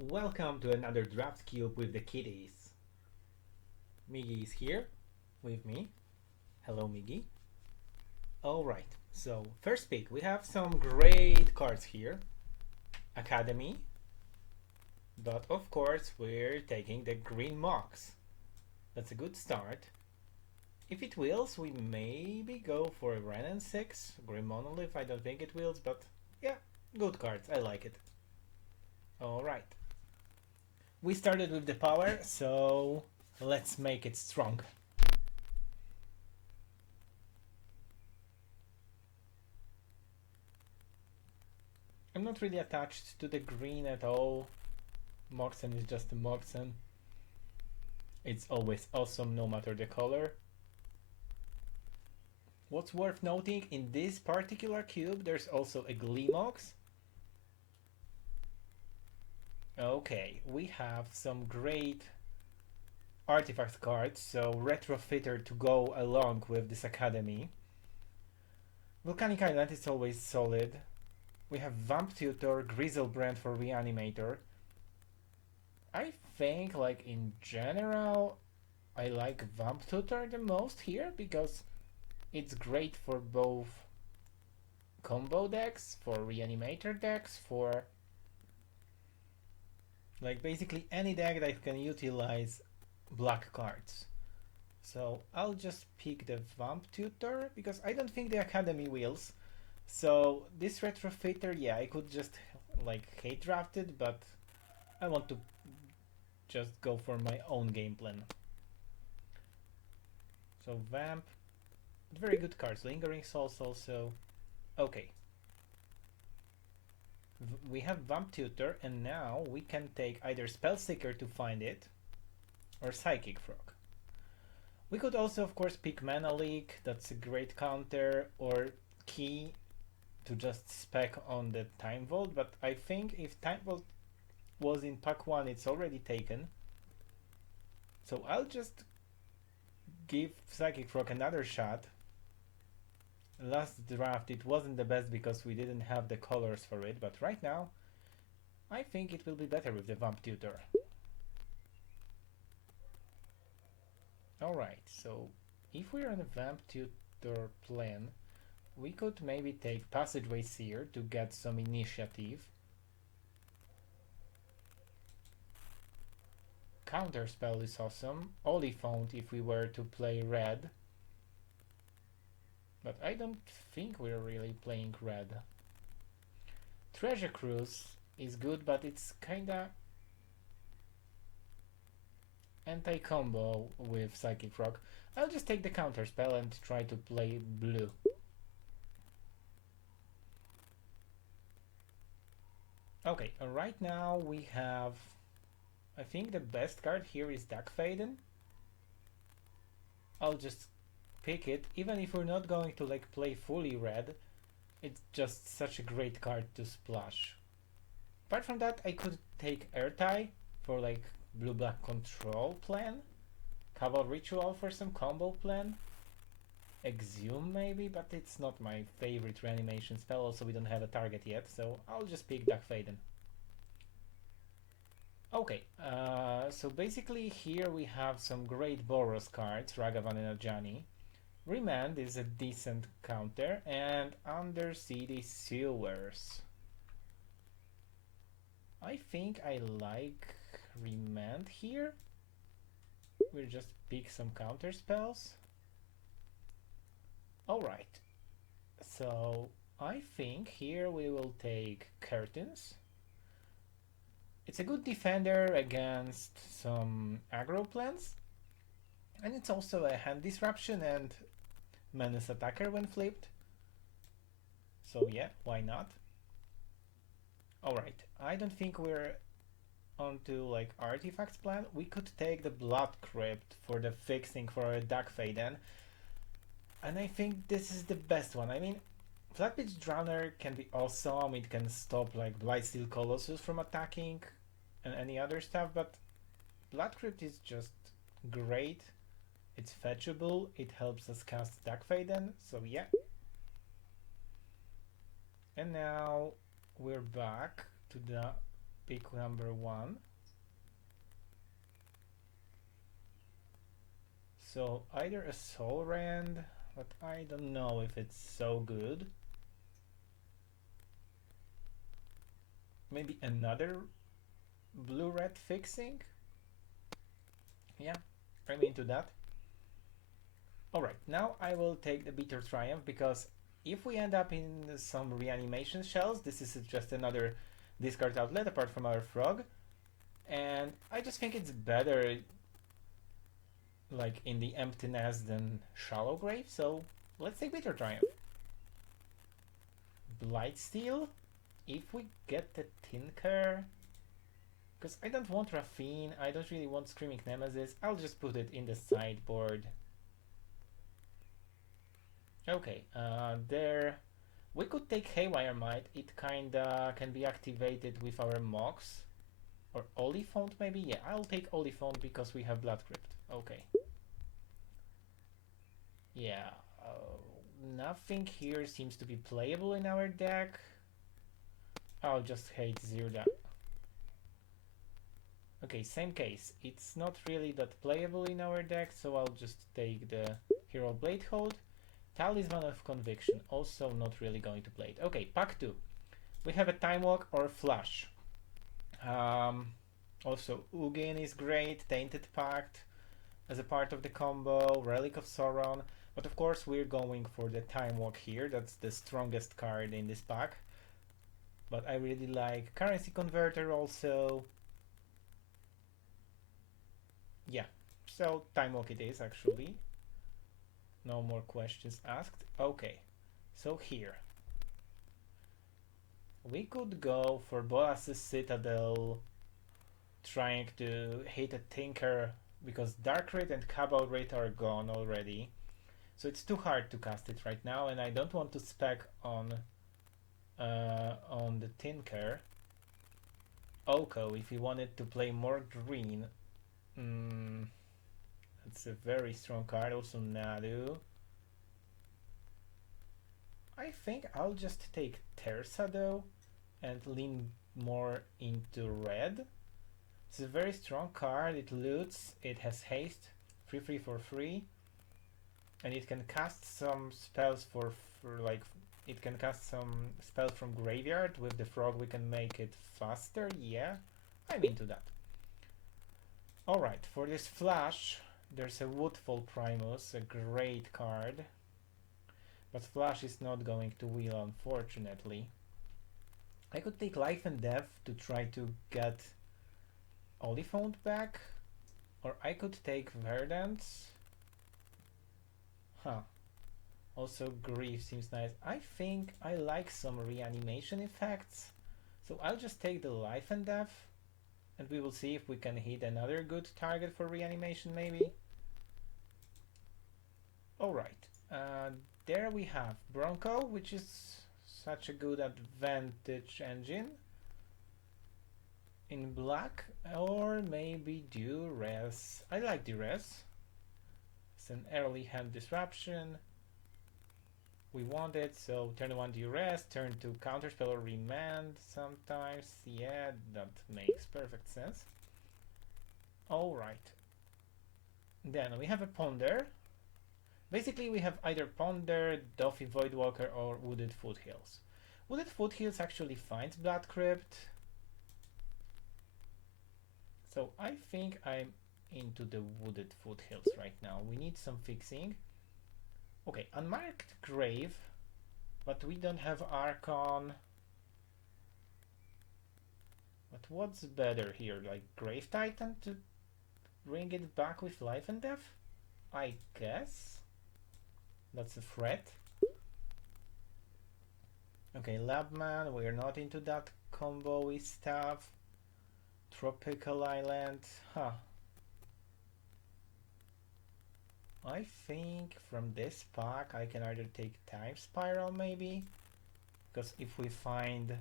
Welcome to another draft cube with the kitties. Miggy is here with me. Hello, Miggy. Alright, so first pick. We have some great cards here. Academy. But of course, we're taking the Gleemox. That's a good start. If it wills, we maybe go for a Ren and 6. Grim Monolith, I don't think it wills, but yeah, good cards. I like it. Alright. We started with the power, so let's make it strong. I'm not really attached to the green at all. Moxen is just a moxen. It's always awesome no matter the color. What's worth noting, in this particular cube there's also a Gleemox. Okay, we have some great artifact cards, so Retrofitter to go along with this academy. Volcanic Island is always solid. We have Vamp Tutor, Grizzlebrand for Reanimator. I think, like, in general, I like Vamp Tutor the most here because it's great for both combo decks, for Reanimator decks, for like basically any deck that can utilize black cards. So I'll just pick the Vamp Tutor because I don't think the Academy wheels. So this Retrofitter, yeah, I could just like hate draft it, but I want to just go for my own game plan. So Vamp, very good cards. Lingering Souls also. Okay. We have Vamp Tutor, and now we can take either Spellseeker to find it, or Psychic Frog. We could also, of course, pick Mana Leak, that's a great counter, or Key to just spec on the Time Vault, but I think if Time Vault was in pack 1, it's already taken. So I'll just give Psychic Frog another shot. Last draft it wasn't the best because we didn't have the colors for it, but right now I think it will be better with the Vamp Tutor. Alright, so if we're on a Vamp Tutor plan, we could maybe take Passageway Seer to get some initiative. Counterspell is awesome. Oliphaunt if we were to play red. But I don't think we're really playing red. Treasure Cruise is good, but it's kinda anti-combo with Psychic Frog. I'll just take the counterspell and try to play blue. Okay, right now we have, I think the best card here is Duck Faden. I'll just pick it, even if we're not going to like play fully red. It's just such a great card to splash. Apart from that, I could take Airtie for like blue-black control plan, Cabal Ritual for some combo plan, Exhume maybe, but it's not my favorite reanimation spell. Also, we don't have a target yet, so I'll just pick Duck Faden. Okay, so basically here we have some great Boros cards, Ragavan and Ajani. Remand is a decent counter, and Undercity Sewers. I think I like Remand here. We'll just pick some counter spells. Alright, so I think here we will take Curtains. It's a good defender against some aggro plans, and it's also a hand disruption and menace attacker when flipped. So yeah, why not? Alright, I don't think we're onto like artifacts plan. We could take the Blood Crypt for the fixing for a Duck Faden, and I think this is the best one. I mean, Flatpitch Drowner can be awesome. It can stop like Blightsteel Colossus from attacking and any other stuff, but Blood Crypt is just great. It's fetchable. It helps us cast Duck Faden, so yeah. And now we're back to the pick number one. So either a Soul Rand, but I don't know if it's so good. Maybe another blue-red fixing? Yeah, I'm into that. Alright, now I will take the Bitter Triumph because if we end up in some reanimation shells, this is just another discard outlet apart from our frog. And I just think it's better like in the emptiness than Shallow Grave, so let's take Bitter Triumph. Blightsteel, if we get the Tinker, because I don't want Raffine, I don't really want Screaming Nemesis, I'll just put it in the sideboard. Okay, there we could take Haywire Might, it kinda can be activated with our Mox. Or Oliphant maybe? Yeah, I'll take Oliphant because we have Blood Crypt. Okay. Yeah, nothing here seems to be playable in our deck. I'll just hate Zirda. Okay, same case. It's not really that playable in our deck, so I'll just take the Hero Blade Hold. Talisman of Conviction, also not really going to play it. Okay, pack 2. We have a Time Walk or Flash. Also, Ugin is great, Tainted Pact as a part of the combo, Relic of Sauron. But of course we're going for the Time Walk here, that's the strongest card in this pack. But I really like Currency Converter also. Yeah, so Time Walk it is actually. No more questions asked. Okay, so here. We could go for Bolas's Citadel, trying to hit a Tinker because Dark Raid and Cabal Raid are gone already. So it's too hard to cast it right now, and I don't want to spec on the Tinker. Oko, if you wanted to play more green, it's a very strong card. Also Nadu. I think I'll just take Terza though and lean more into red. It's a very strong card. It loots, it has haste, 3/3 for free, and it can cast some spells for like it can cast some spells from graveyard. With the frog we can make it faster. Yeah, I'm into that. Alright, for this flash there's a Woodfall Primus, a great card. But Flash is not going to wheel, unfortunately. I could take Life and Death to try to get Oliphant back. Or I could take Verdance. Huh. Also Grief seems nice. I think I like some reanimation effects. So I'll just take the Life and Death. And we will see if we can hit another good target for reanimation maybe. Alright. There we have Bronco, which is such a good advantage engine in black, or maybe Duress. I like Duress. It's an early hand disruption. We want it, so turn 1 Duress, turn 2 counterspell or remand sometimes. Yeah, that makes perfect sense. Alright. Then we have a Ponder. Basically, we have either Ponder, Doffy Voidwalker, or Wooded Foothills. Wooded Foothills actually finds Blood Crypt. So I think I'm into the Wooded Foothills right now. We need some fixing. Okay, Unmarked Grave, but we don't have Archon. But what's better here? Like Grave Titan to bring it back with Life and Death? I guess. That's a threat. Okay, Labman, we're not into that combo-y stuff. Tropical Island, huh. I think from this pack I can either take Time Spiral maybe, because if we find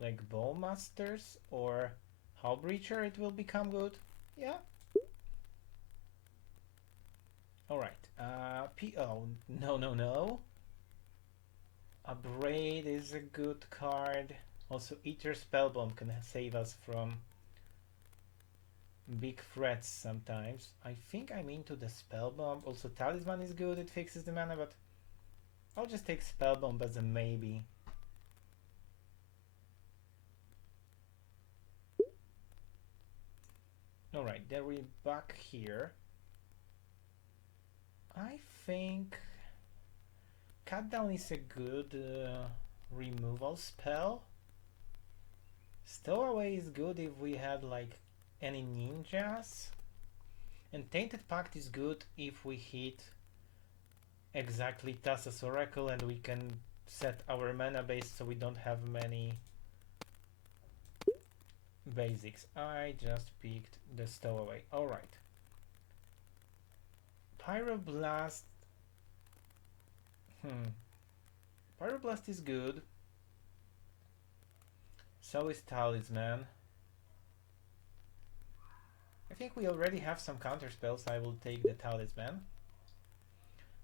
like Bowmasters or Hullbreacher it will become good. Yeah. Alright, oh, no. A Braid is a good card. Also, Eater Spellbomb can save us from big threats sometimes. I think I'm into the Spellbomb. Also, Talisman is good, it fixes the mana, but I'll just take Spellbomb as a maybe. Alright, then we're back here. I think Cut Down is a good removal spell. Stowaway is good if we had like any ninjas. And Tainted Pact is good if we hit exactly Tassa's Oracle and we can set our mana base so we don't have many basics. I just picked the Stowaway. Alright. Pyroblast. Pyroblast is good. So is Talisman. I think we already have some counter spells. I will take the Talisman.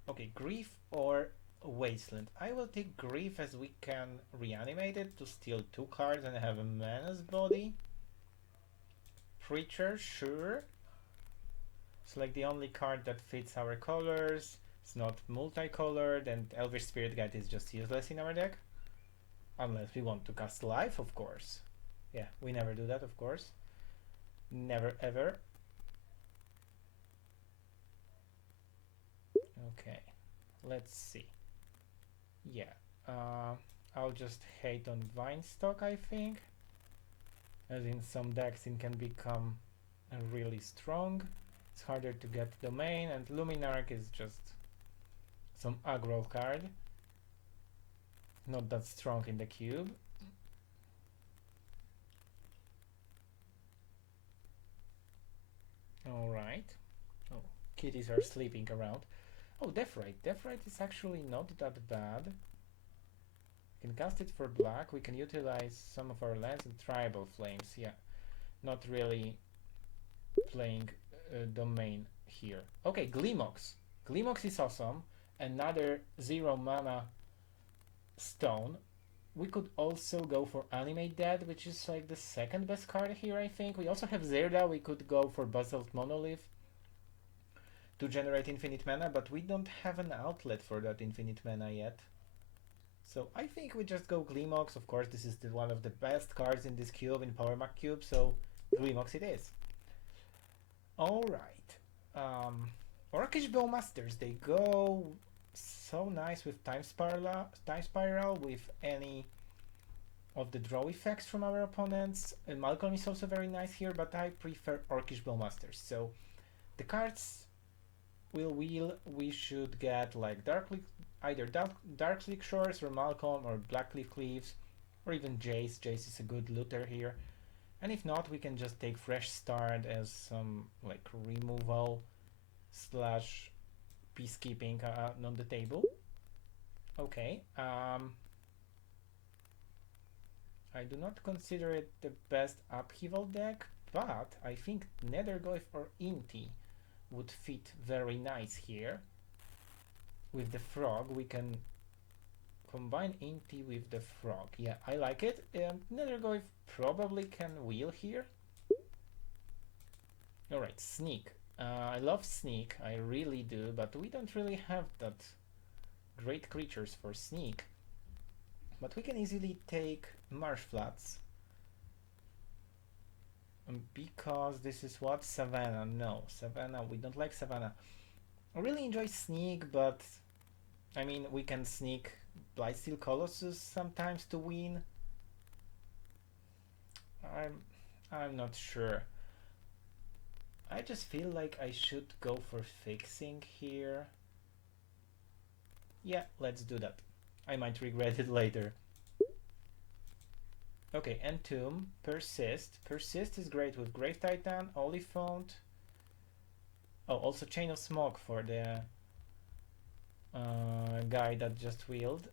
Okay, Grief or Wasteland. I will take Grief as we can reanimate it to steal 2 cards and have a Mana's Body. Preacher, sure. It's like the only card that fits our colors. It's not multicolored, and Elvish Spirit Guide is just useless in our deck. Unless we want to cast Life, of course. Yeah, we never do that, of course. Never ever. Okay, let's see. Yeah, I'll just hate on Vinestock, I think. As in some decks it can become really strong. It's harder to get Domain, and Luminarch is just some aggro card. Not that strong in the cube. Alright. Oh, kitties are sleeping around. Oh, Deathrite. Deathrite is actually not that bad. We can cast it for black. We can utilize some of our lands and Tribal Flames. Yeah, not really playing Domain here. Okay, Gleemox. Gleemox is awesome. Another 0 mana stone. We could also go for Animate Dead, which is like the second best card here, I think. We also have Zerda. We could go for Basalt Monolith to generate infinite mana, but we don't have an outlet for that infinite mana yet. So I think we just go Gleemox. Of course, this is one of the best cards in this cube, in Power Mac Cube, so Gleemox it is. Alright. Orcish Bowmasters, they go so nice with Time Spiral with any of the draw effects from our opponents. Malcolm is also very nice here, but I prefer Orcish Bowmasters. So the cards will wheel. We should get like either Darkleaf Shores or Malcolm or Blackleaf Cleaves or even Jace. Jace is a good looter here. And if not, we can just take Fresh Start as some like removal slash peacekeeping on the table. Okay. I do not consider it the best upheaval deck, but I think Nethergoyf or Inti would fit very nice here. With the frog, we can combine Inti with the frog. Yeah, I like it. Nethergoyf probably can wheel here. Alright, Sneak. I love Sneak, I really do, but we don't really have that great creatures for Sneak. But we can easily take Marsh Flats. Because this is what? Savannah. No, Savannah, we don't like Savannah. I really enjoy Sneak, but I mean, we can sneak Blightsteel Colossus sometimes to win. I'm not sure. I just feel like I should go for fixing here. Yeah, let's do that. I might regret it later. Okay, Entomb, Persist. Persist is great with Grave Titan, Oliphant. Oh, also Chain of Smoke for the guy that just wheeled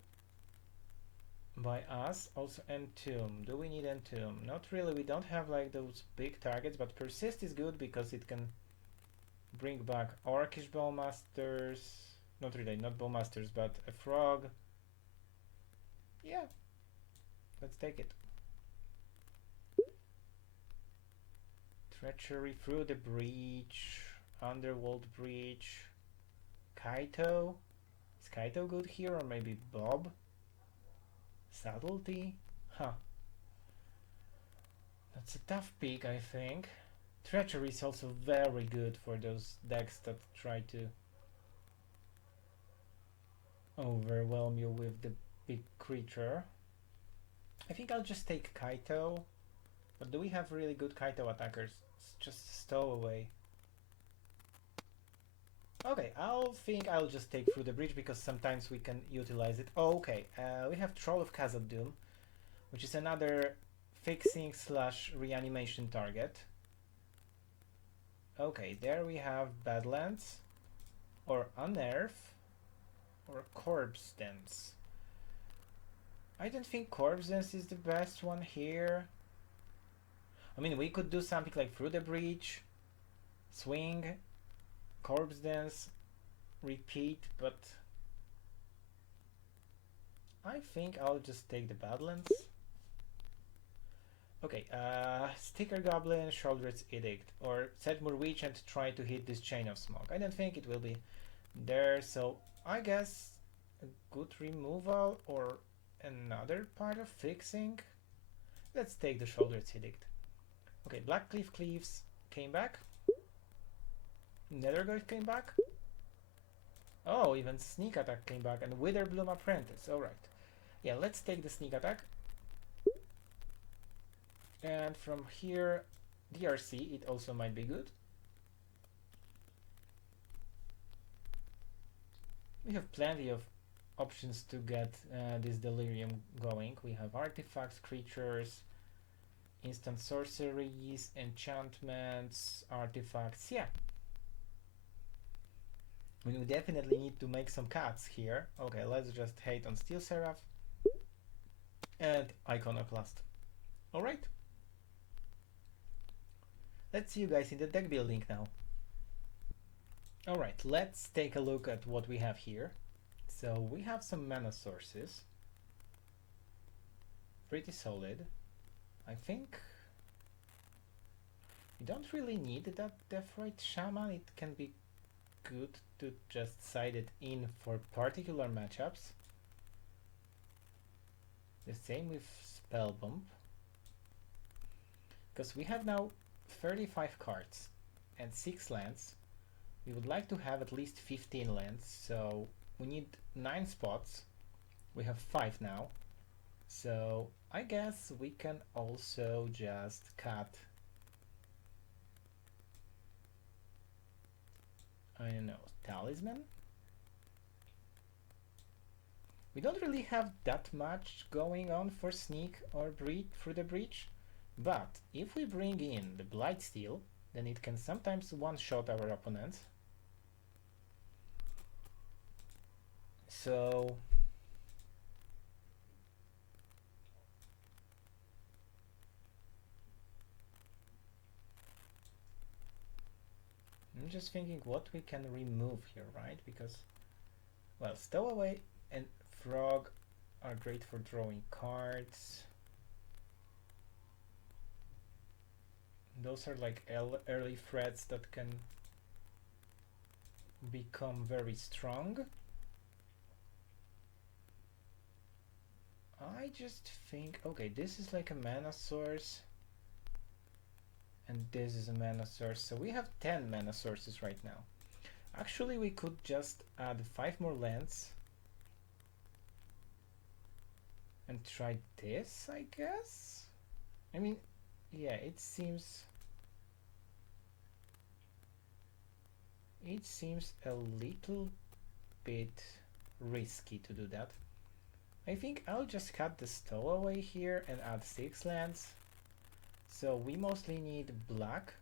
by us. Also Entomb. Do we need Entomb? Not really. We don't have like those big targets, but Persist is good because it can bring back Orcish Bowmasters. Not really, not Bowmasters, but a frog. Yeah, let's take it. Treachery through the breach, underworld breach, Kaito. Is Kaito good here, or maybe Bob? Subtlety? Huh. That's a tough pick, I think. Treachery is also very good for those decks that try to overwhelm you with the big creature. I think I'll just take Kaito. But do we have really good Kaito attackers? It's just stowaway. Okay, I'll just take through the bridge because sometimes we can utilize it. Oh, okay, we have Troll of Khazad-dûm, which is another fixing slash reanimation target. Okay, there we have Badlands, or Unearth, or Corpse Dance. I don't think Corpse Dance is the best one here. I mean, we could do something like Through the Breach, Swing, Corpse Dance, repeat, but I think I'll just take the Badlands. Okay, Sticker Goblin, Shoulder's Edict, or Sedmur Witch and try to hit this Chain of Smoke. I don't think it will be there, so I guess a good removal or another part of fixing. Let's take the Shoulder's Edict. Okay, Blackcliff Cleaves came back. Nethergoyf came back. Oh, even Sneak Attack came back, and Witherbloom Apprentice. Alright. Yeah, let's take the Sneak Attack. And from here, DRC, it also might be good. We have plenty of options to get this Delirium going. We have artifacts, creatures, instant sorceries, enchantments, artifacts. Yeah. We definitely need to make some cuts here. Okay, let's just hate on Steel Seraph and Iconoclast. Alright. Let's see you guys in the deck building now. Alright, let's take a look at what we have here. So we have some mana sources. Pretty solid. I think we don't really need that Deathrite Shaman. It can be good to just side it in for particular matchups. The same with Spell Bump. Because we have now 35 cards and 6 lands. We would like to have at least 15 lands, so we need 9 spots. We have 5 now. So I guess we can also just cut, I don't know, Talisman? We don't really have that much going on for Sneak or Through the Breach, but if we bring in the Blightsteel, then it can sometimes one-shot our opponents. So I'm just thinking what we can remove here, right? Because, well, Stowaway and Frog are great for drawing cards. Those are like early threats that can become very strong. I just think, okay, this is like a mana source. And this is a mana source, so we have 10 mana sources right now. Actually, we could just add 5 more lands and try this, I guess? I mean, yeah, it seems a little bit risky to do that. I think I'll just cut the Stowaway here and add 6 lands. So we mostly need black.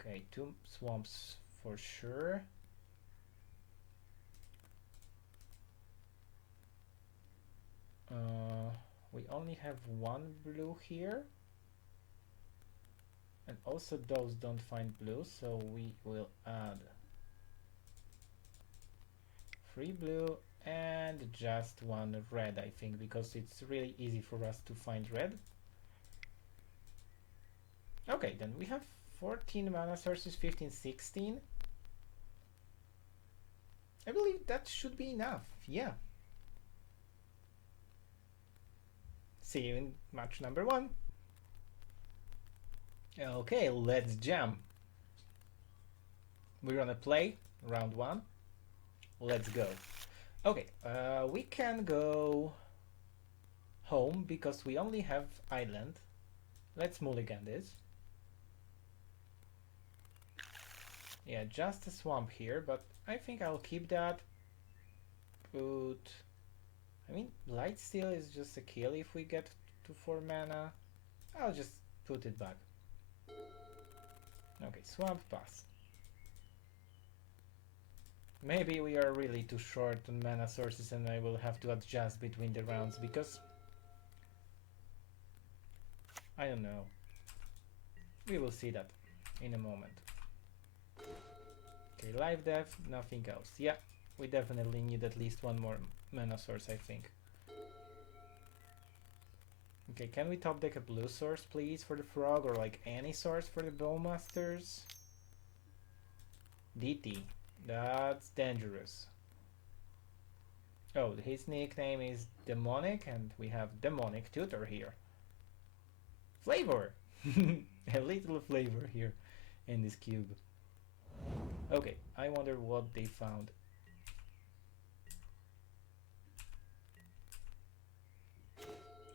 Okay, 2 swamps for sure. We only have 1 blue here. And also those don't find blue, so we will add 3 blue and just 1 red, I think, because it's really easy for us to find red. Okay, then we have 14 mana sources, 15, 16. I believe that should be enough, yeah. See you in match number 1. Okay, let's jam. We're gonna play round 1. Let's go. Okay, we can go home because we only have island. Let's mulligan this. Yeah, just a swamp here, but I think I'll keep that. I mean, Blightsteel is just a kill if we get to 4 mana. I'll just put it back. Okay, swamp pass. Maybe we are really too short on mana sources and I will have to adjust between the rounds because I don't know. We will see that in a moment. Okay, live death, nothing else. Yeah, we definitely need at least one more mana source, I think. Okay, can we top deck a blue source, please, for the frog, or like any source for the bowmasters? DT, that's dangerous. Oh, his nickname is Demonic, and we have Demonic Tutor here. Flavor! A little flavor here in this cube. Okay, I wonder what they found.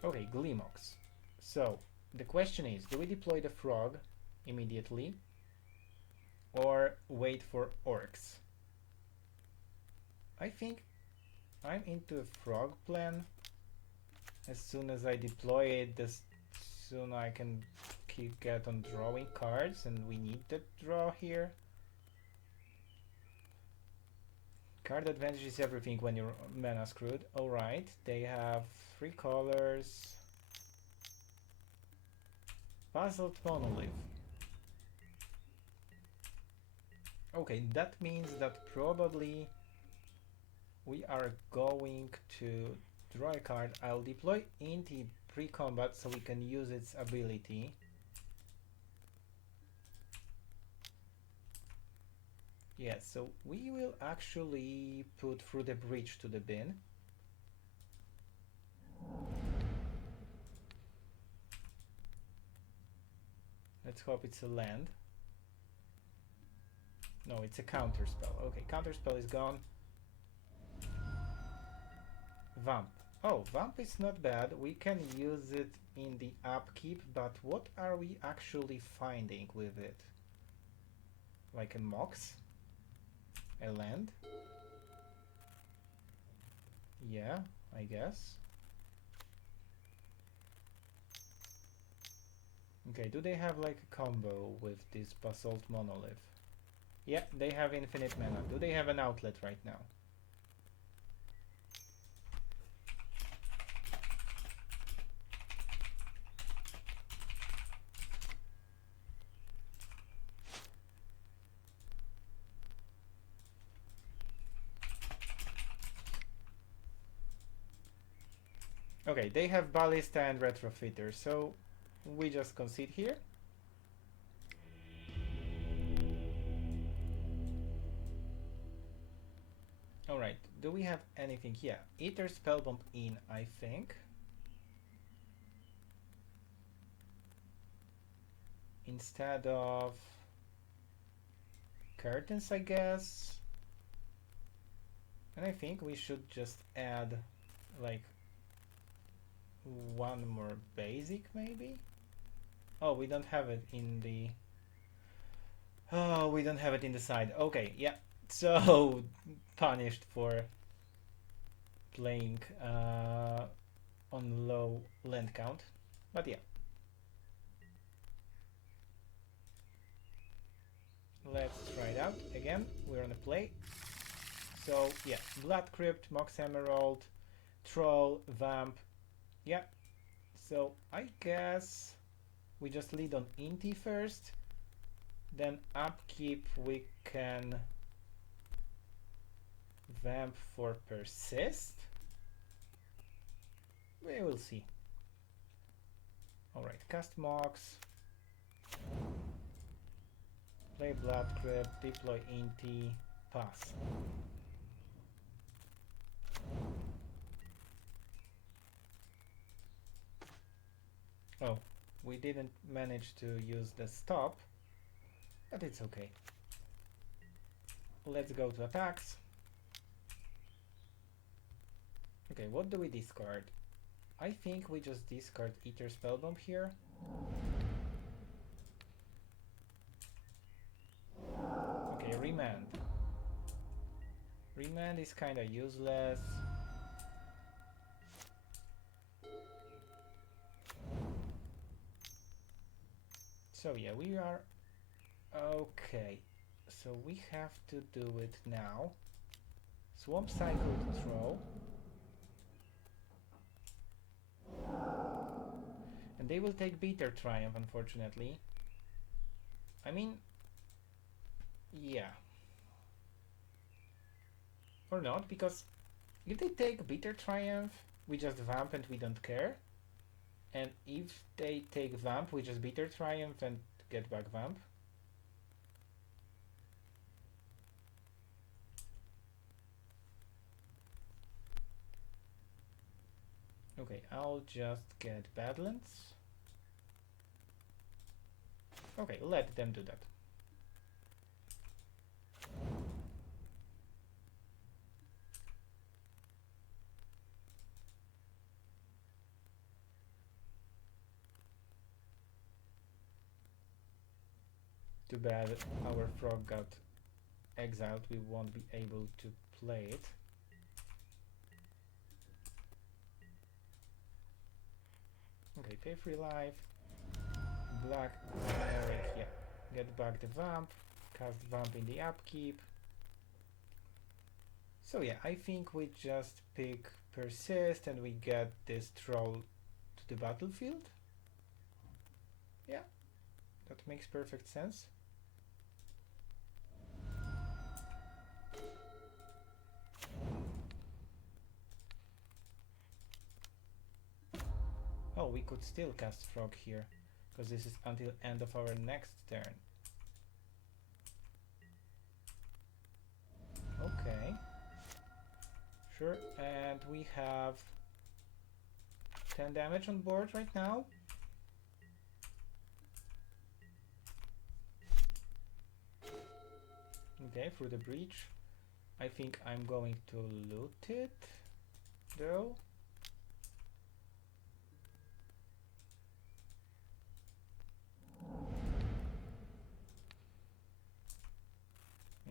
Okay, Gleemox. So, the question is, do we deploy the frog immediately or wait for orcs? I think I'm into a frog plan. As soon as I deploy it, the soon I can get on drawing cards, and we need the draw here. Card advantage is everything when you're mana screwed. Alright, they have 3 colors. Basalt Monolith. Okay, that means that probably we are going to draw a card. I'll deploy Inti pre-combat so we can use its ability. Yes, so we will actually put Through the Breach to the bin. Let's hope it's a land. No, it's a counter spell. Okay, counter spell is gone. Vamp. Oh, Vamp is not bad. We can use it in the upkeep, but what are we actually finding with it? Like a Mox? A land? Yeah, I guess. Okay, do they have like a combo with this Basalt Monolith? Yeah, they have infinite mana. Do they have an outlet right now? Okay, they have Ballista and Retrofitter, so we just concede here. Alright, do we have anything? Yeah, Ether Spellbomb in, I think. Instead of curtains, I guess. And I think we should just add like one more basic, maybe? Oh, we don't have it in the... Oh, we don't have it in the side. Okay, yeah. So, punished for playing on low land count. But yeah. Let's try it out again. We're on a play. So, yeah. Blood Crypt, Mox Emerald, Troll, Vamp. Yeah. So, I guess we just lead on Inti first. Then upkeep we can Vamp for Persist. We will see. Alright, cast Mox. Play Blood Crypt, deploy Inti, pass. Oh, we didn't manage to use the stop, but it's okay. Let's go to attacks. Okay, what do we discard? I think we just discard Ether Spellbomb here. Okay, Remand. Remand is kinda useless. So yeah, we are okay. So we have to do it now. Swamp Cycle to throw. And they will take Bitter Triumph, unfortunately. I mean, yeah. Or not, because if they take Bitter Triumph, we just Vamp and we don't care. And if they take Vamp, we just Bitter Triumph and get back Vamp. Okay, I'll just get Badlands. Okay, let them do that. Too bad our frog got exiled, we won't be able to play it. Okay, pay free life. Black Cleric, yeah. Get back the Vamp. Cast Vamp in the upkeep. So yeah, I think we just pick Persist and we get this troll to the battlefield. Yeah, that makes perfect sense. Oh, we could still cast Frog here, because this is until end of our next turn. Okay. Sure, and we have 10 damage on board right now. Okay, through the breach. I think I'm going to loot it, though.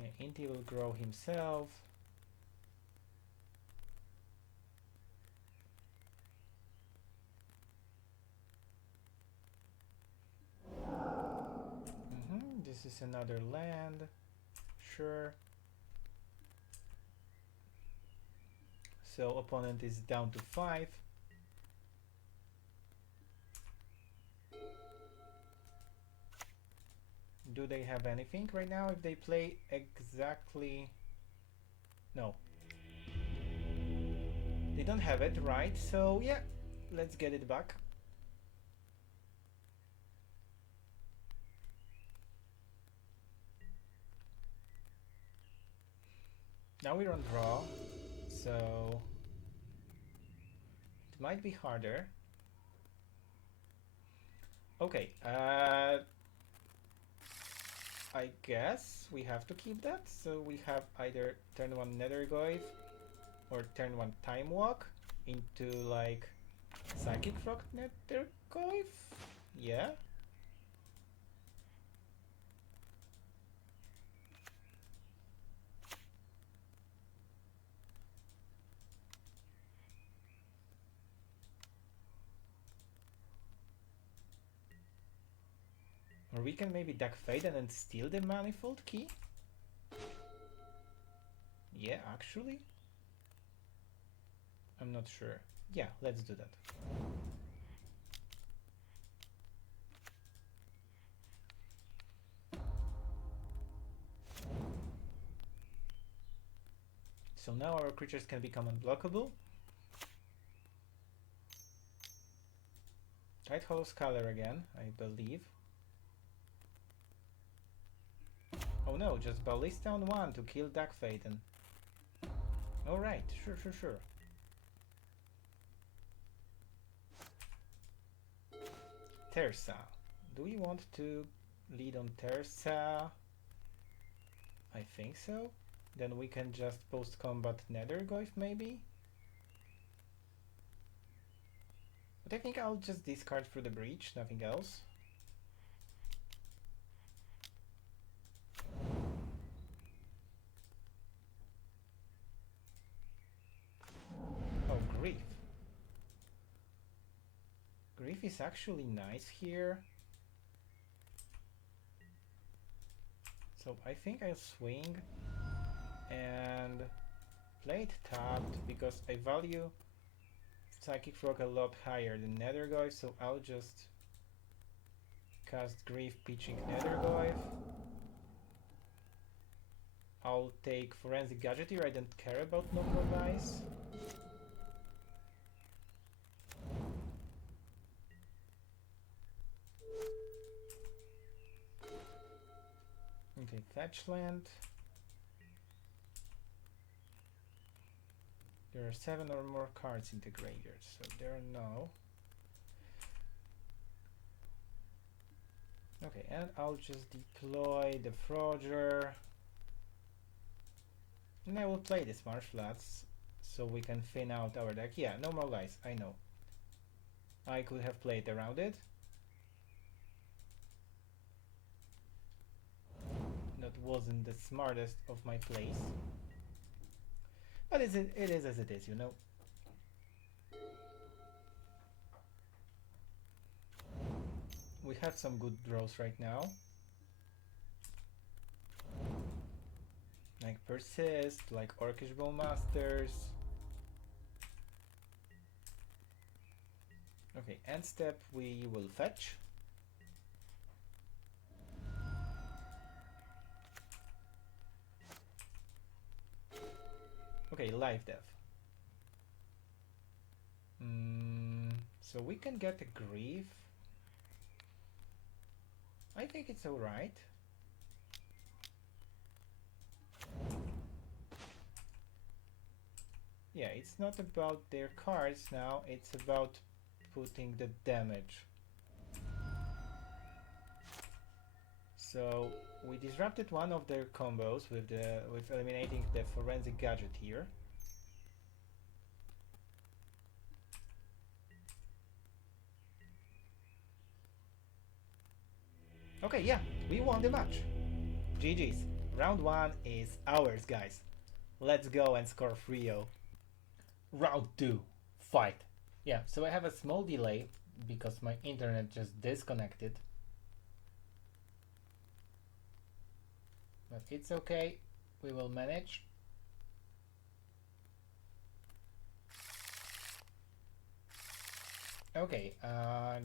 Yeah, Inti will grow himself. This is another land. Sure. So opponent is down to 5. Do they have anything right now? If they play exactly... No. They don't have it, right? So yeah, let's get it back. Now we're on draw, so it might be harder. Okay, I guess we have to keep that. So we have either turn 1 Nethergoyf or turn 1 Time Walk into like Psychic Rock Nethergoyf. Yeah. Or we can maybe Duck Fade and then steal the Manifold Key. Yeah, actually. I'm not sure. Yeah, let's do that. So now our creatures can become unblockable. Tight Hollow Scalar again, I believe. no, just Ballista on 1 to kill Dark Phaeton. Alright, sure. Terza. Do we want to lead on Terza? I think so. Then we can just post-combat Nethergoyf maybe? But I think I'll just discard through the breach, nothing else. Oh, Grief. Grief is actually nice here. So I think I'll swing and play it tapped because I value Psychic Frog a lot higher than Nethergoyf, so I'll just cast Grief pitching Nethergoyf. I'll take Forensic Gadgeteer, I don't care about normal dice. Okay, fetch land. There are 7 or more cards in the graveyard, so there are no. Okay, and I'll just deploy the Frogger. And I will play this Marsh Flats so we can thin out our deck. Yeah, no more lies, I know. I could have played around it. That wasn't the smartest of my plays. But it is as it is, you know. We have some good draws right now. Like Persist, like Orcish Bowmasters. Okay, end step we will fetch. Okay, live dev. So we can get a Grief. I think it's alright. Yeah, it's not about their cards now, it's about putting the damage. So we disrupted one of their combos with eliminating the Forensic Gadgeteer. Okay, yeah, we won the match. GG's. Round 1 is ours, guys. Let's go and score 3-0. Round 2. Fight. Yeah, so I have a small delay because my internet just disconnected. But it's okay, we will manage. Okay,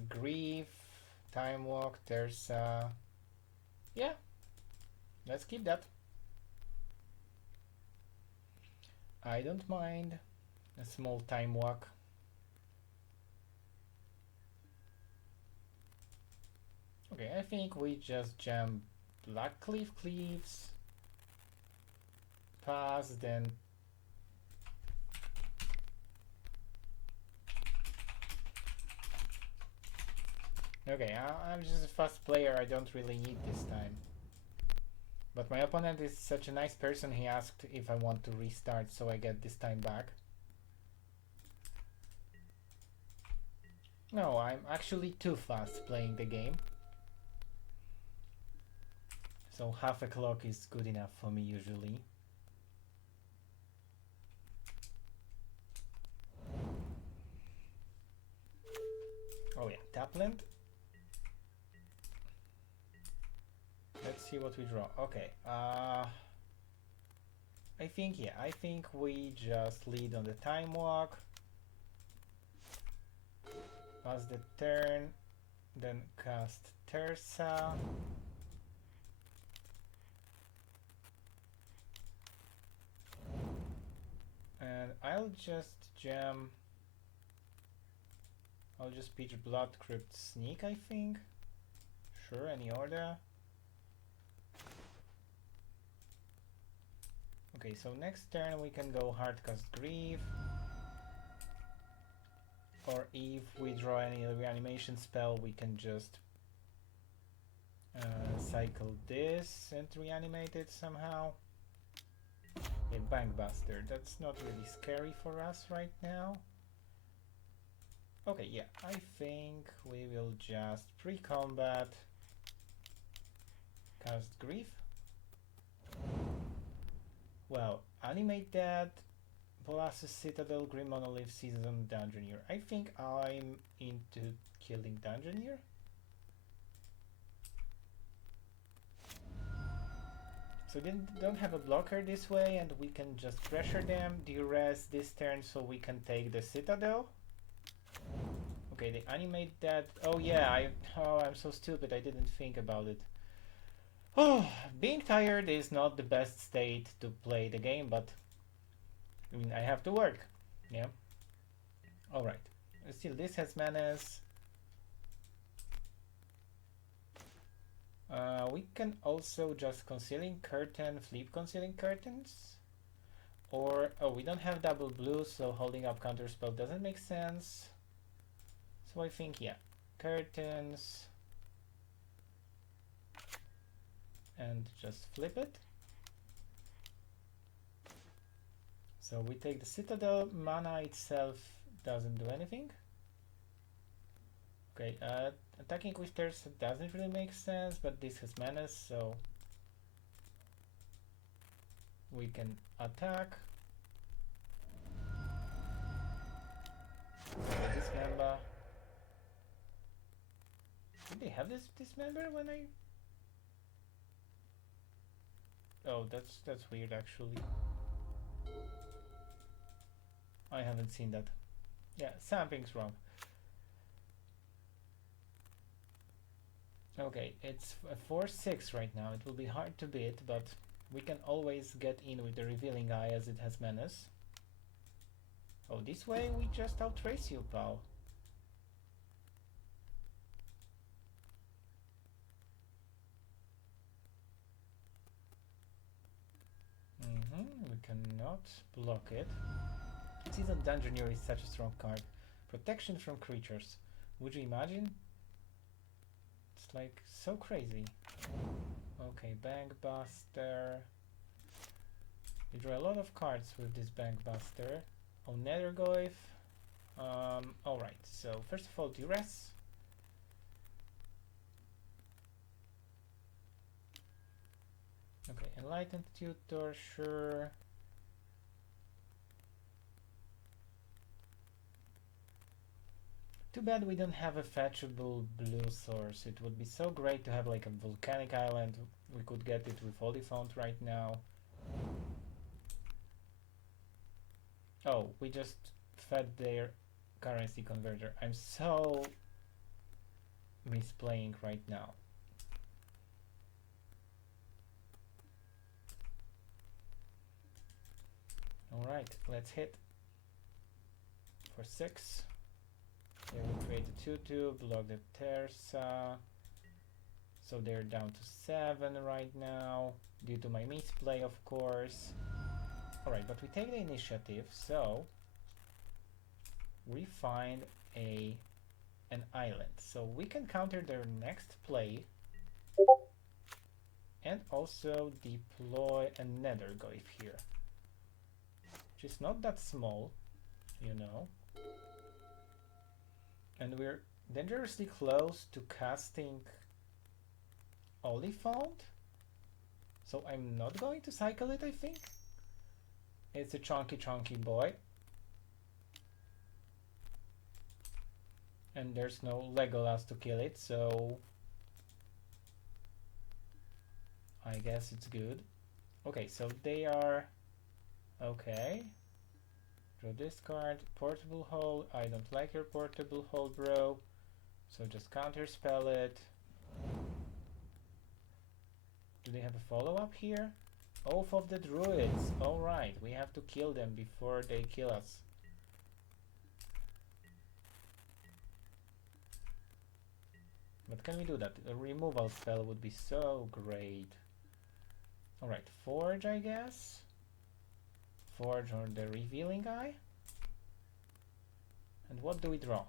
Grief, Time Walk, there's yeah, let's keep that. I don't mind a small Time Walk. Okay, I think we just jam Blackcleave Cleaves, pass, then okay, I'm just a fast player, I don't really need this time. But my opponent is such a nice person, he asked if I want to restart so I get this time back. No, I'm actually too fast playing the game. So half a clock is good enough for me usually. Oh yeah, Tapland. Let's see what we draw. Okay, I think we just lead on the Time Walk. Pass the turn, then cast Terza. And I'll just jam. I'll just pitch Blood Crypt Sneak, I think. Sure, any order. Okay, so next turn we can go Hardcast Grief. Or if we draw any reanimation spell, we can just cycle this and reanimate it somehow. Okay, Bankbuster. That's not really scary for us right now. Okay, yeah, I think we will just pre-combat cast Grief. Well, animate that. Bolas's Citadel, Grim Monolith, Season, Dungeoneer. I think I'm into killing Dungeoneer. So they don't have a blocker this way, and we can just pressure them, duress this turn so we can take the Citadel. Okay, they animate that. Oh yeah, I'm so stupid, I didn't think about it. Oh, being tired is not the best state to play the game, but I mean, I have to work. Yeah. Alright. Still, this has menace. We can also just Concealing Curtain, flip Concealing Curtains. Or, oh, we don't have double blue, so holding up counterspell doesn't make sense. So I think, yeah, curtains. And just flip it. So we take the Citadel, mana itself doesn't do anything. Okay, attacking with Thirst doesn't really make sense, but this has menace, so we can attack. Dismember. Did they have this dismember when I? Oh, that's weird actually. I haven't seen that. Yeah, something's wrong. Okay, it's a 4-6 right now. It will be hard to beat, but we can always get in with the Revealing Eye as it has menace. Oh, this way we just outrace you, pal. We cannot block it. Season Dungeoneer is such a strong card. Protection from creatures. Would you imagine? It's like so crazy. Okay, Bankbuster. We draw a lot of cards with this Bankbuster. Oh, Nethergoyf. Alright, so first of all, Duress. Okay, Enlightened Tutor, sure. Too bad we don't have a fetchable blue source. It would be so great to have like a volcanic island. We could get it with Oliphant right now. Oh, we just fed their currency converter. I'm so misplaying right now. Alright, let's hit for 6. They will create a 2-2, block the Terza. So they're down to 7 right now, due to my misplay, of course. Alright, but we take the initiative, so we find an island. So we can counter their next play and also deploy a Nethergoyf here. Which is not that small, you know. And we're dangerously close to casting Oliphant. So I'm not going to cycle it, I think. It's a chunky boy. And there's no Legolas to kill it, so I guess it's good. Okay, so they are... Okay. Draw this card. Portable Hole. I don't like your Portable Hole, bro. So just counterspell it. Do they have a follow-up here? Oath of the Druids. Alright, we have to kill them before they kill us. But can we do that? A removal spell would be so great. Alright, Forge, I guess. Forge or the Revealing Eye. And what do we draw?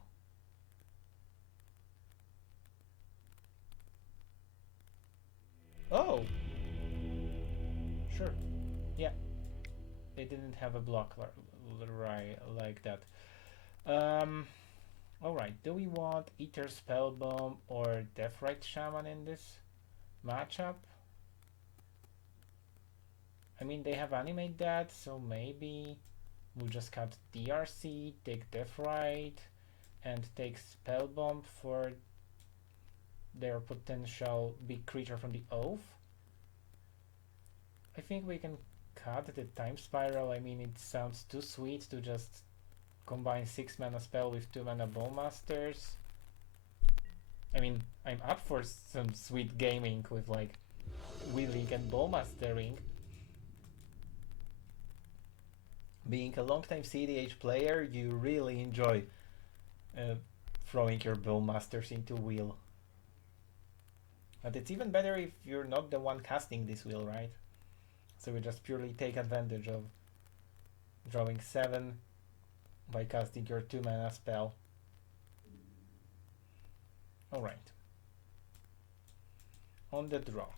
Oh! Sure. Yeah. They didn't have a block like that. Alright, do we want Ether Spellbomb or Deathrite Shaman in this matchup? I mean, they have animate that, so maybe we'll just cut DRC, take Deathrite, and take Spellbomb for their potential big creature from the Oath. I think we can cut the Time Spiral. I mean, it sounds too sweet to just combine 6 mana spell with 2 mana Bowmasters. I mean, I'm up for some sweet gaming with like wheeling and Bowmastering. Being a long-time CDH player, you really enjoy throwing your Bowmasters into wheel. But it's even better if you're not the one casting this wheel, right? So we just purely take advantage of drawing 7 by casting your 2 mana spell. Alright. On the draw,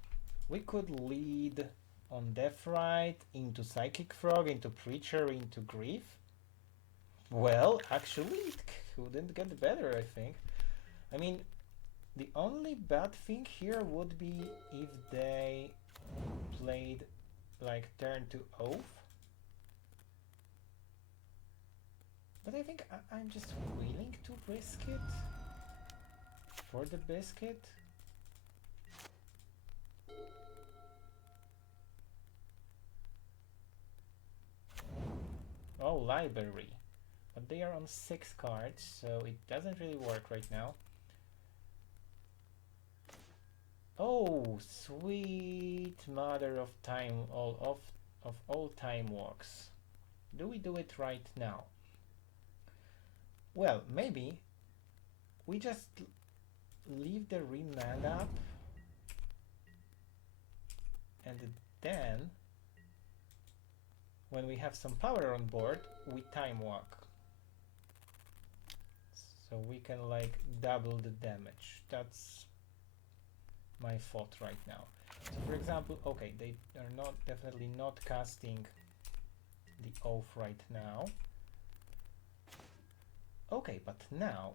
we could lead on Deathrite into Psychic Frog, into Preacher, into Grief. Well, actually, it couldn't get better, I think. I mean, the only bad thing here would be if they played like turn to Oath. But I think I'm just willing to risk it for the biscuit. Oh, library. But they are on 6 cards, so it doesn't really work right now. Oh, sweet mother of time, of all time walks. Do we do it right now? Well, maybe we just leave the remand up and then when we have some power on board, we time walk. So we can like double the damage. That's my thought right now. So for example, okay, they are definitely not casting the Oath right now. Okay, but now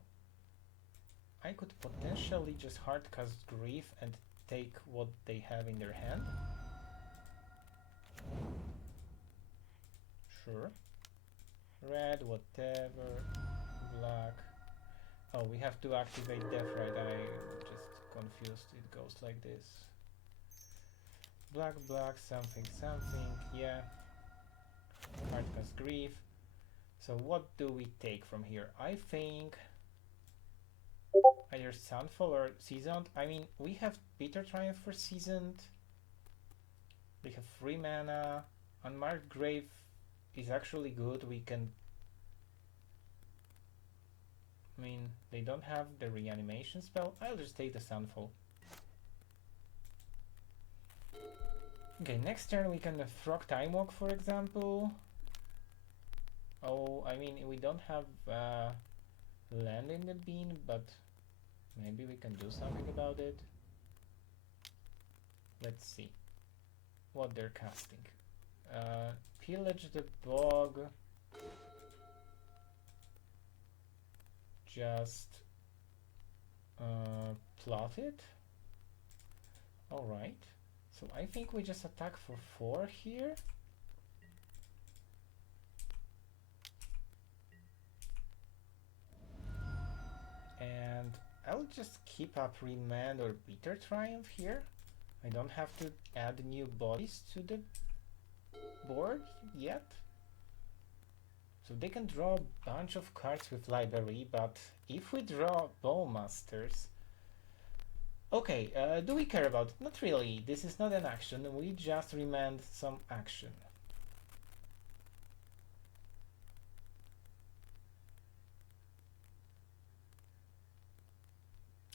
I could potentially just hardcast Grief and take what they have in their hand. Sure. Red, whatever. Black. Oh, we have to activate Deathrite. I'm just confused. It goes like this. Black, black, something, something. Yeah. Hardcast Grief. So what do we take from here? I think either Sunfall or Seasoned. I mean, we have Bitter Triumph for Seasoned. We have 3 mana. Unmarked Grave is actually good. We can... I mean, they don't have the reanimation spell. I'll just take the Sunfall. Okay, next turn we can Frog Time Walk, for example. Oh, I mean, we don't have land in the bean, but maybe we can do something about it. Let's see what they're casting. Pillage the Bog. Just plot it. Alright. So I think we just attack for 4 here. And I'll just keep up Remand or Bitter Triumph here. I don't have to add new bodies to the board yet. So they can draw a bunch of cards with library, but if we draw Bowmasters... Okay, do we care about it? Not really. This is not an action. We just remand some action.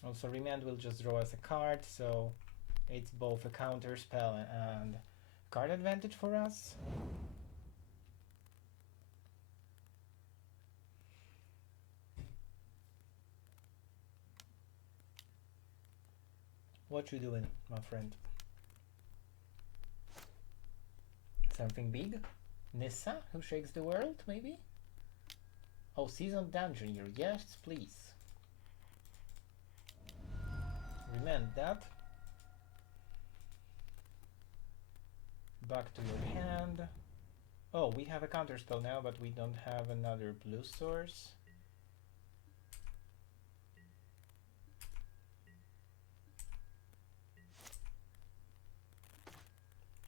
Also, remand will just draw us a card, so it's both a counter spell and card advantage for us. What you doing, my friend? Something big? Nissa, who shakes the world, maybe? Oh, seasoned dungeon here. Yes, please. Remand that. Back to your hand. Oh, we have a counterspell now, but we don't have another blue source.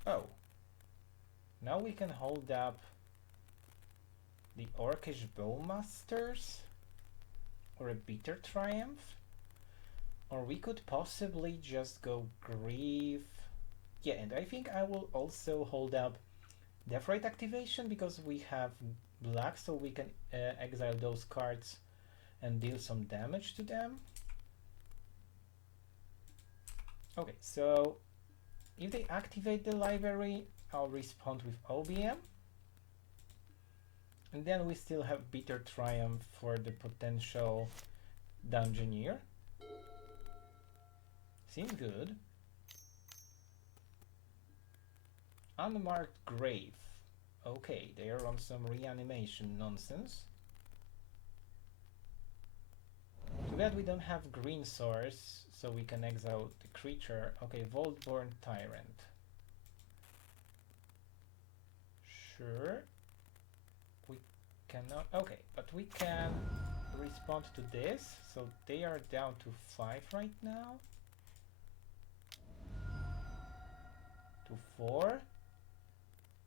Oh. Now we can hold up the Orcish Bowmasters or a Bitter Triumph. Or we could possibly just go Grief. Yeah, and I think I will also hold up Deathrite activation because we have black, so we can exile those cards and deal some damage to them. Okay, so if they activate the library, I'll respond with OBM. And then we still have Bitter Triumph for the potential Dungeoneer. Seems good. Unmarked Grave. Okay, they are on some reanimation nonsense. Too bad we don't have green source, so we can exile the creature. Okay, Vaultborn Tyrant. Sure. We cannot. Okay, but we can respond to this. So they are down to 5 right now. To 4.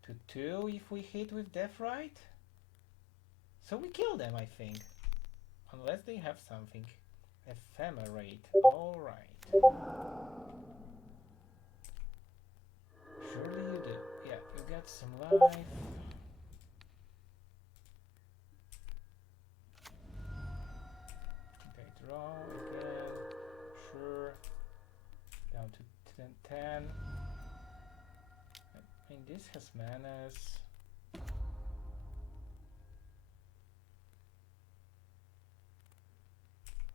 To 2 if we hit with Deathrite. So we kill them, I think. Unless they have something. Ephemerate. Alright. Surely you do. Yeah, you get some life. They draw again. Sure. Down to 10. I mean, this has manas.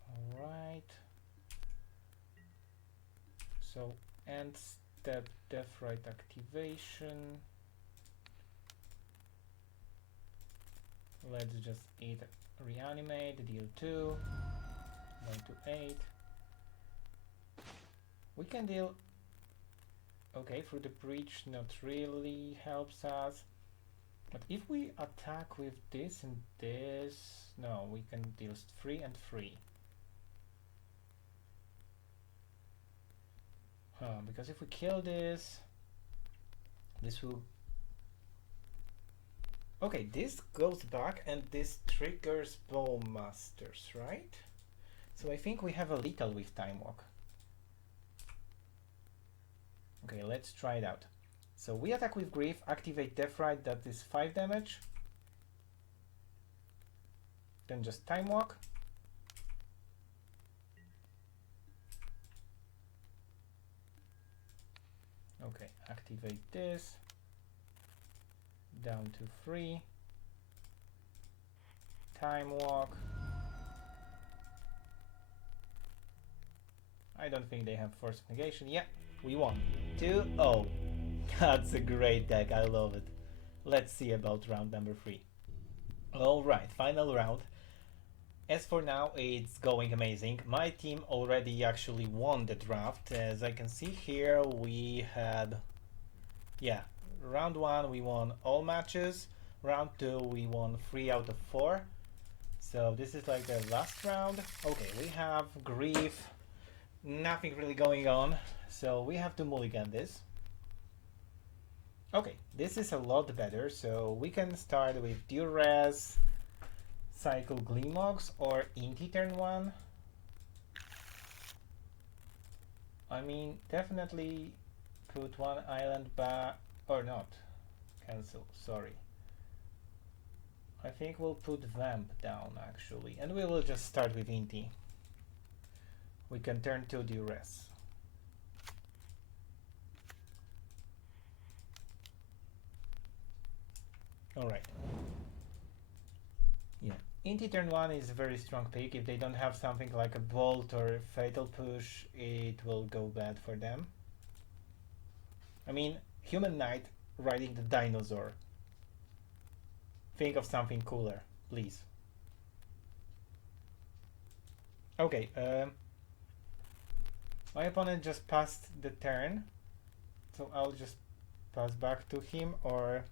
Alright. So, end step Deathrite activation. Let's just eat reanimate, deal 2. 1 to 8. We can deal. Okay, through the breach not really helps us. But if we attack with this and this, no, we can deal 3 and 3. Because if we kill this, this will... Okay, this goes back and this triggers Bowmasters, right? So I think we have a lethal with Time Walk. Okay, let's try it out. So we attack with Grief, activate Deathrite, that is 5 damage. Then just Time Walk. Okay, activate this. Down to 3. Time Walk. I don't think they have Force of Negation. Yeah, we won. 2-0. That's a great deck, I love it. Let's see about round number 3. Alright, final round. As for now, it's going amazing. My team already actually won the draft. As I can see here, we had... Yeah, round 1 we won all matches. Round 2 we won 3 out of 4. So this is like the last round. Okay, we have Grief. Nothing really going on. So we have to mulligan this. Okay, this is a lot better. So we can start with Duress, cycle Gleemox or Inti turn 1. I mean, definitely put one island back, or not, cancel, sorry. I think we'll put Vamp down actually, and we will just start with Inti. We can turn to Duress. Alright. Yeah, Inti turn 1 is a very strong pick. If they don't have something like a bolt or a fatal push, it will go bad for them. I mean, Human Knight riding the dinosaur. Think of something cooler, please. Okay, my opponent just passed the turn, so I'll just pass back to him, or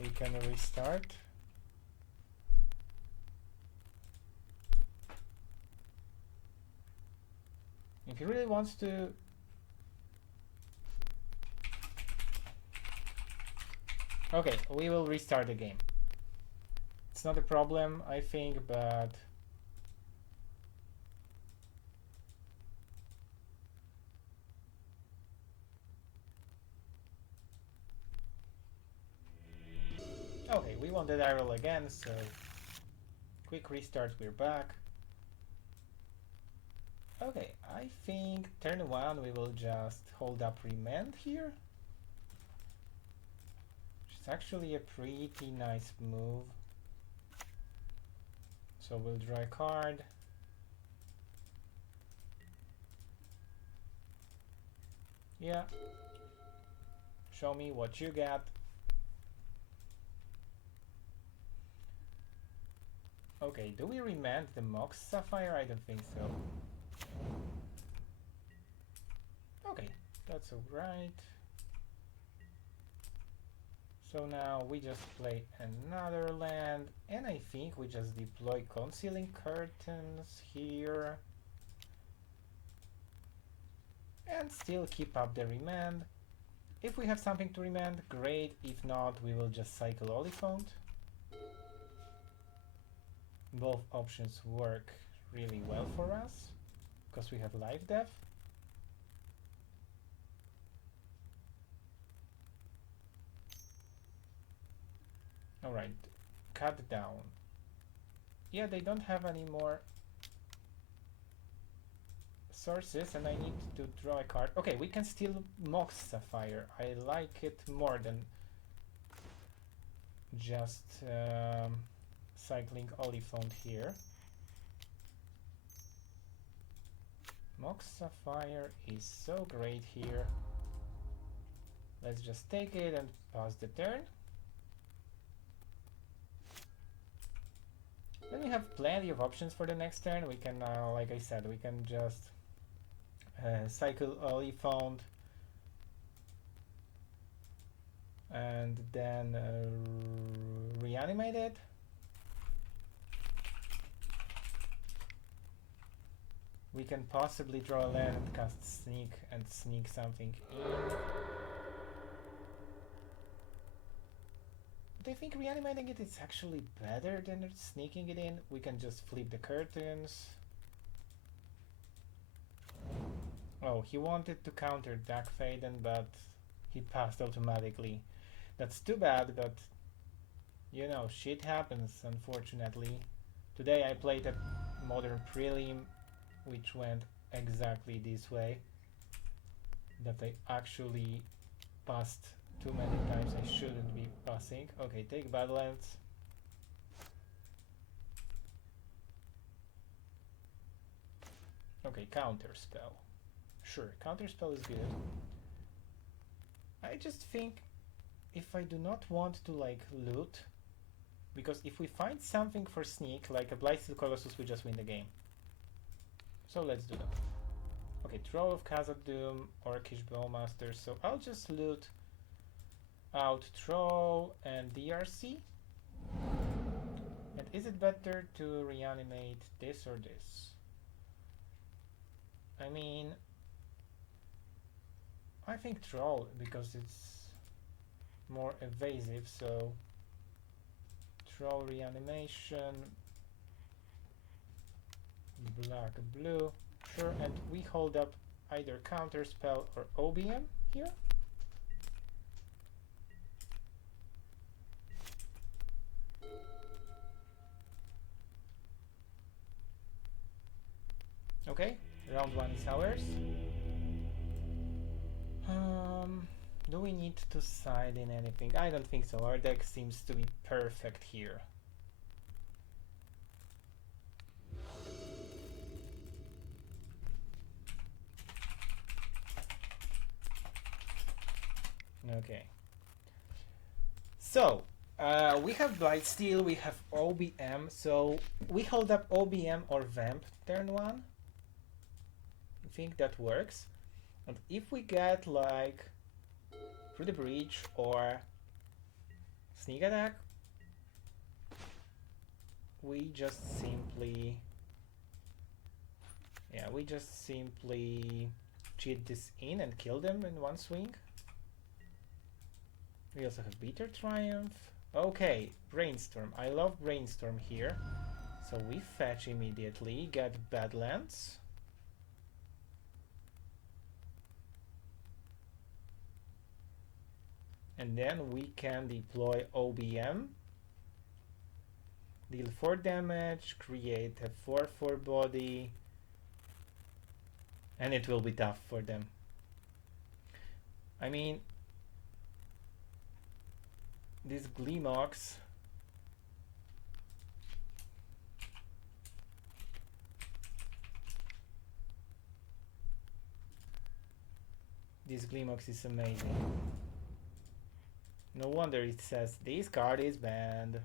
we can restart. If he really wants to... Okay, we will restart the game. It's not a problem, I think, but... Okay, we won the die roll again, so... Quick restart, we're back. Okay, I think turn 1 we will just hold up remand here. Which is actually a pretty nice move. So we'll draw a card. Yeah. Show me what you got. Okay, do we remand the Mox Sapphire? I don't think so. Okay, that's alright. So now we just play another land, and I think we just deploy Concealing Curtains here. And still keep up the remand. If we have something to remand, great. If not, we will just cycle Oliphant. Both options work really well for us, because we have life death. Alright, cut down. Yeah, they don't have any more sources, and I need to draw a card. Okay, we can still Mox Sapphire. I like it more than just cycling Oliphant here. Mox Sapphire is so great here. Let's just take it and pass the turn. Then we have plenty of options for the next turn. We can, like I said, we can just cycle Oliphant and then reanimate it. We can possibly draw a land and cast Sneak and sneak something in. But I think reanimating it is actually better than sneaking it in. We can just flip the curtains. Oh, he wanted to counter Dark Faden, but he passed automatically. That's too bad, but you know, shit happens, unfortunately. Today I played a modern prelim which went exactly this way. That I actually passed too many times I shouldn't be passing. Okay, take Badlands. Okay, counter spell. Sure, counter spell is good. I just think if I do not want to like loot, because if we find something for sneak, like a Blightsteel Colossus, we just win the game. So let's do that. Okay, Troll of Khazad-dûm, Orcish Bowmaster, so I'll just loot out Troll and DRC. And is it better to reanimate this or this? I mean, I think Troll, because it's more evasive, so Troll reanimation, black, blue, sure, and we hold up either counter spell or OBM here. Okay, round 1 is ours. Do we need to side in anything? I don't think so. Our deck seems to be perfect here. Okay. So, we have Blight Steel, we have OBM, so we hold up OBM or Vamp turn 1. I think that works. And if we get like through the breach or sneak attack, we just simply cheat this in and kill them in one swing. We also have Bitter Triumph. Okay, Brainstorm. I love Brainstorm here. So we fetch immediately, get Badlands. And then we can deploy OBM. Deal 4 damage, create a 4/4 body. And it will be tough for them. I mean, this Gleemox. This Gleemox is amazing. No wonder it says this card is banned.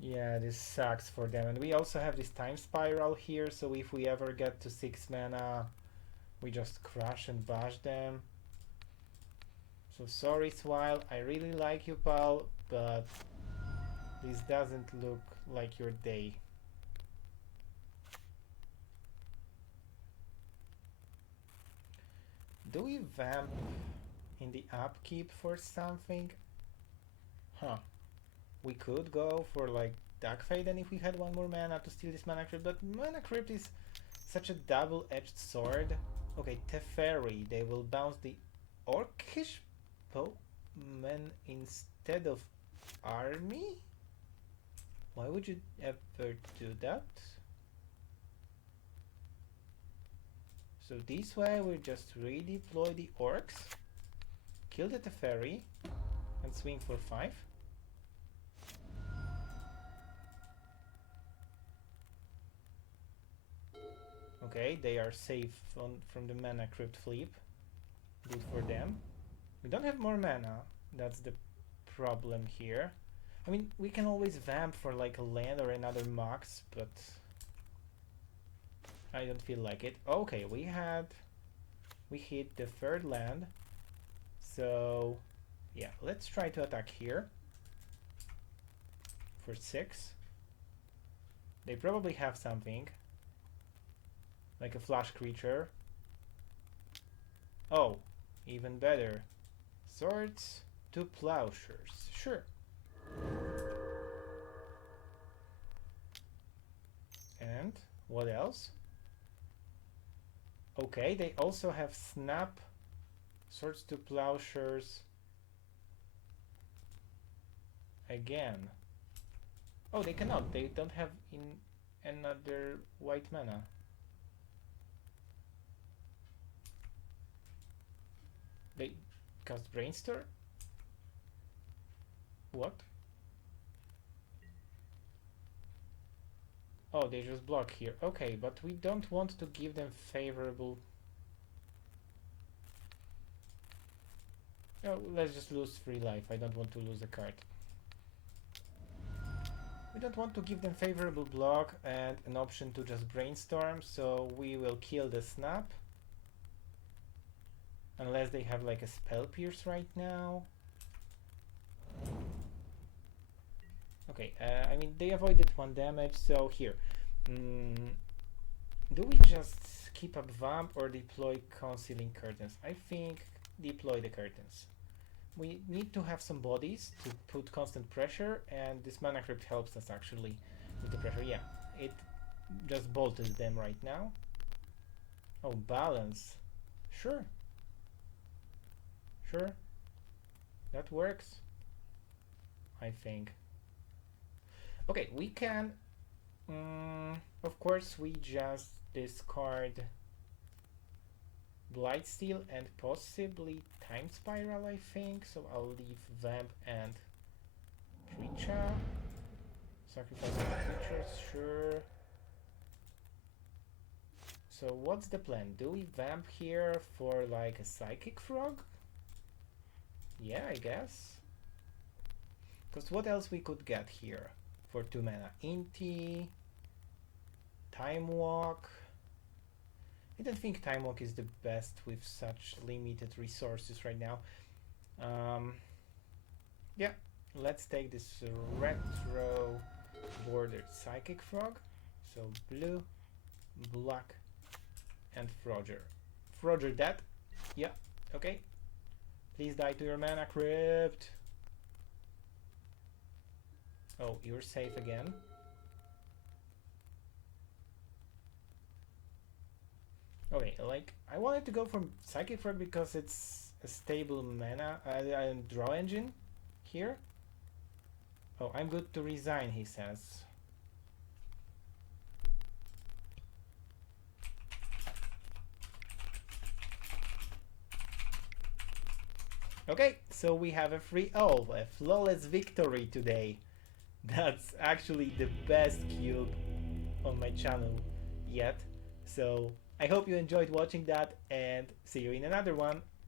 Yeah, this sucks for them. And we also have this time spiral here, so if we ever get to 6 mana, we just crush and bash them. So sorry, Swile, I really like you, pal, but this doesn't look like your day. Do we vamp in the upkeep for something? Huh. We could go for like Dark Fade, and if we had one more mana to steal this Mana Crypt, but Mana Crypt is such a double-edged sword. Okay, Teferi, they will bounce the Orcish Bowman instead of army? Why would you ever do that? So this way we just redeploy the orcs, kill the Teferi, and swing for 5. Okay, they are safe from the Mana Crypt flip. Good for them. We don't have more mana. That's the problem here. I mean, we can always vamp for like a land or another mox, but I don't feel like it. Okay, we hit the third land. So yeah, let's try to attack here for 6. They probably have something like a flash creature. Oh, even better. Swords to Plowshares. Sure. And what else? Okay, they also have Snap, Swords to Plowshares. Again. Oh, they cannot. They don't have in another white mana. They cast Brainstorm? What? Oh, they just block here. Okay, but we don't want to give them favorable... Oh, let's just lose 3 life. I don't want to lose a card. We don't want to give them favorable block and an option to just brainstorm, so we will kill the Snap. Unless they have like a Spell Pierce right now. Okay, I mean, they avoided 1 damage, so here. Do we just keep up Vamp or deploy Concealing Curtains? I think deploy the Curtains. We need to have some bodies to put constant pressure, and this Mana Crypt helps us actually with the pressure. Yeah, it just bolted them right now. Oh, balance. Sure. Sure. That works, I think. Okay, we can... of course, we just discard Blightsteel and possibly Time Spiral, I think. So I'll leave Vamp and Preacher. Sacrifice creatures, sure. So what's the plan? Do we Vamp here for like a Psychic Frog? Yeah, I guess. Because what else we could get here for 2 mana? Inti, Time Walk. I don't think Time Walk is the best with such limited resources right now. Yeah, let's take this retro bordered Psychic Frog. So blue, black, and Frogger. Frogger dead. Yeah, okay. Please die to your mana crypt. Oh, you're safe again. Okay, like, I wanted to go from Psychic Frog because it's a stable mana draw engine here. Oh, I'm good to resign, he says. Okay, so we have a flawless victory today. That's actually the best cube on my channel yet. So I hope you enjoyed watching that and see you in another one.